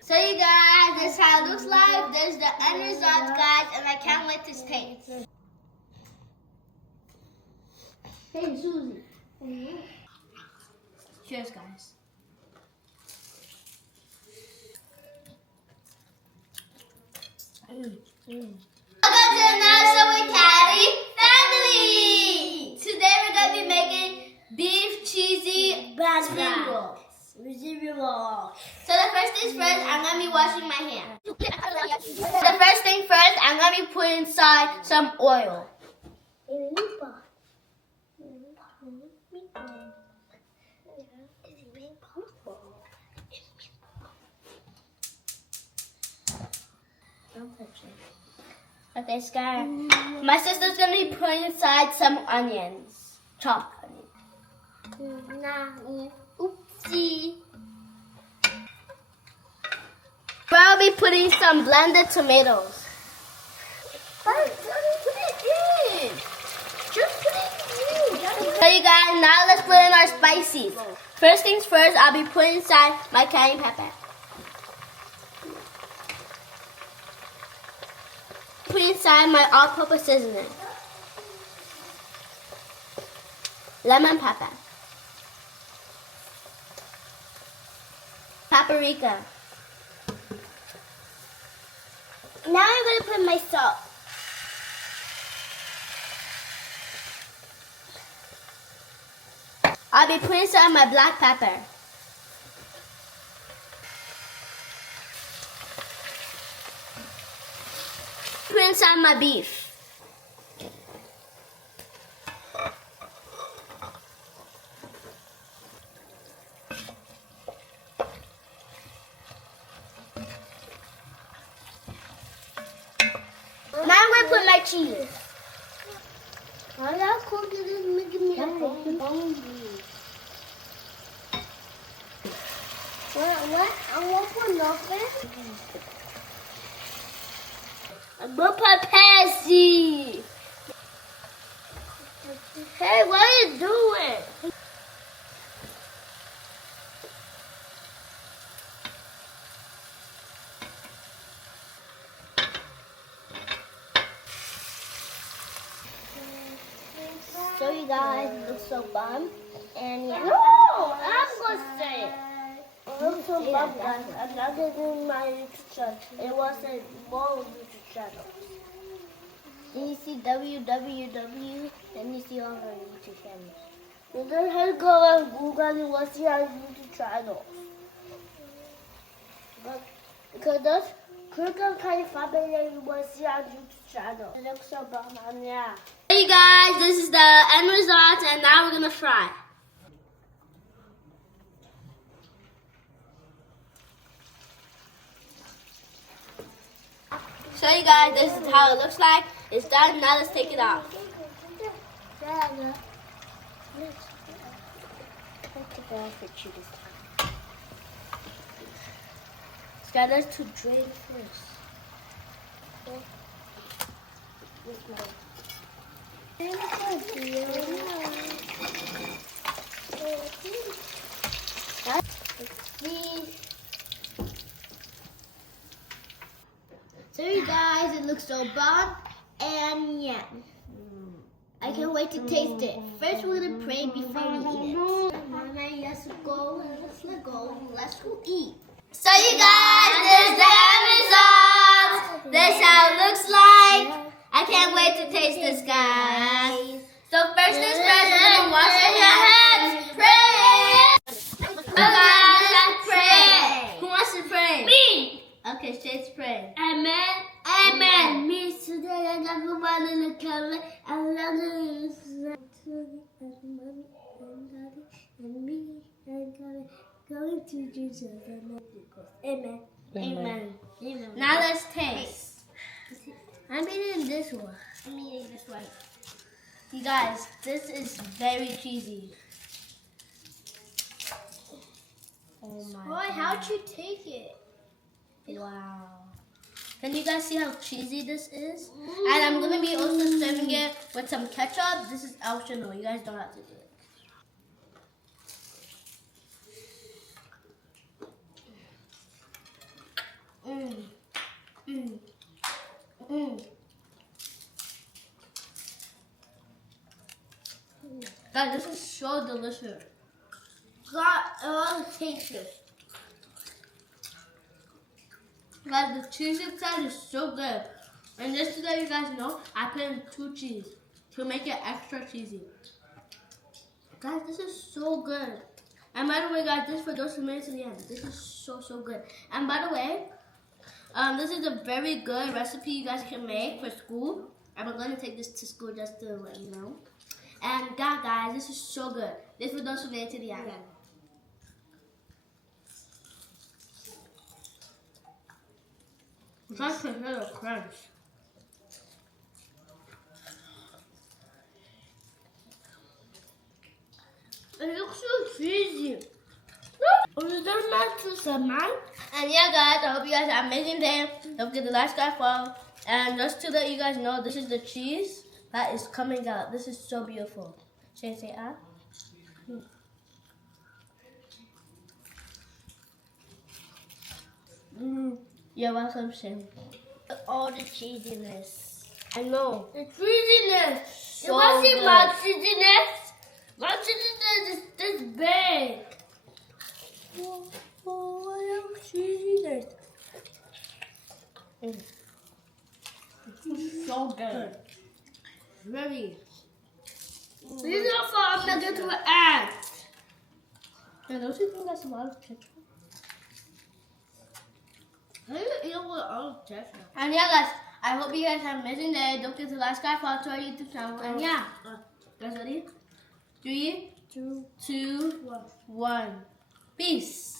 So you guys, this is how it looks like. There's the end results, guys, and I can't wait to taste. Hey, Susie. Cheers, guys. Welcome to another Show with Caddy family. Today we're gonna be making beef cheesy spring rolls. So the first things first, I'm gonna be washing my hands. The first thing first, I'm gonna be putting inside some oil. Okay, Sky. My sister's gonna be putting inside some onions. Chopped onions. Oopsie. I'll be putting some blended tomatoes. Just put it in. So you guys, now let's put in our spices. First things first, I'll be putting inside my cayenne pepper. Put inside my all-purpose seasoning. Lemon pepper. Paprika. Now I'm going to put my salt. I'll be putting some of my black pepper. Put inside my beef. Now I'm going to put my cheese. What? I want for nothing. I'm going to put Pepsi. Hey, what are you doing? So you guys, it looks so bum. And yeah. No, I'm going to say it. It looks so bum, guys. I'm not getting my nutrition. It wasn't more nutrition. Then you see www, then you see all of our YouTube channels. You then have to go on Google and watch your YouTube channels. But because that's click on kind of family and you will see our YouTube channel. It looks so bum, and yeah. Hey you guys, this is the end result, and now we're gonna fry. So you guys, this is how it looks like. It's done. Now let's take it off. Skylar's to drain first. So you guys, it looks so bomb, and yeah, I can't wait to taste it. First, we're gonna pray before we eat it. Mama, let's go. Let's go eat. So you guys, this is the end result. This is how it looks like. I can't wait to taste this, guys. So first things first, we're gonna wash your hands. Pray. Okay, let's pray. Who wants to pray? Me! Okay, Shade's pray. Amen. Amen. Me today, I got the one in the camera. I love it. And mommy and daddy and me and daddy going to Jesus and Amen. Amen. Amen. Now let's taste. I'm eating this one. I'm eating this one. You guys, this is very cheesy. Oh my Boy, how'd you take it? Wow. Can you guys see how cheesy this is? And I'm going to be also serving it with some ketchup. This is optional. You guys don't have to do it. Guys, this is so delicious. God, I want to taste this. Guys, the cheese inside is so good. And just to let you guys know, I put in 2 cheese to make it extra cheesy. Guys, this is so good. And by the way, guys, this for those who made it to the end. This is so good. And by the way, this is a very good recipe you guys can make for school. I'm going to take this to school just to let you know. And yeah, guys, this is so good. This for those who made it to the end. You guys can hear the crunch. It looks so cheesy. And yeah, guys, I hope you guys have an amazing day. Don't forget to like, subscribe, follow. And just to let you guys know, this is the cheese that is coming out. This is so beautiful. Say ah. You're welcome, Shane. All the cheesiness. I know. The cheesiness. So you want to see good. my cheesiness? My cheesiness is this big. Oh, I love cheesiness. So good. Very. These are for I'm going to add. Yeah, don't you think that's a lot of ketchup? How do you eat with all of ketchup? And yeah, guys, I hope you guys have an amazing day. Don't forget to like, subscribe, follow to our YouTube channel. And yeah, guys ready? 3, 2, 1. Peace.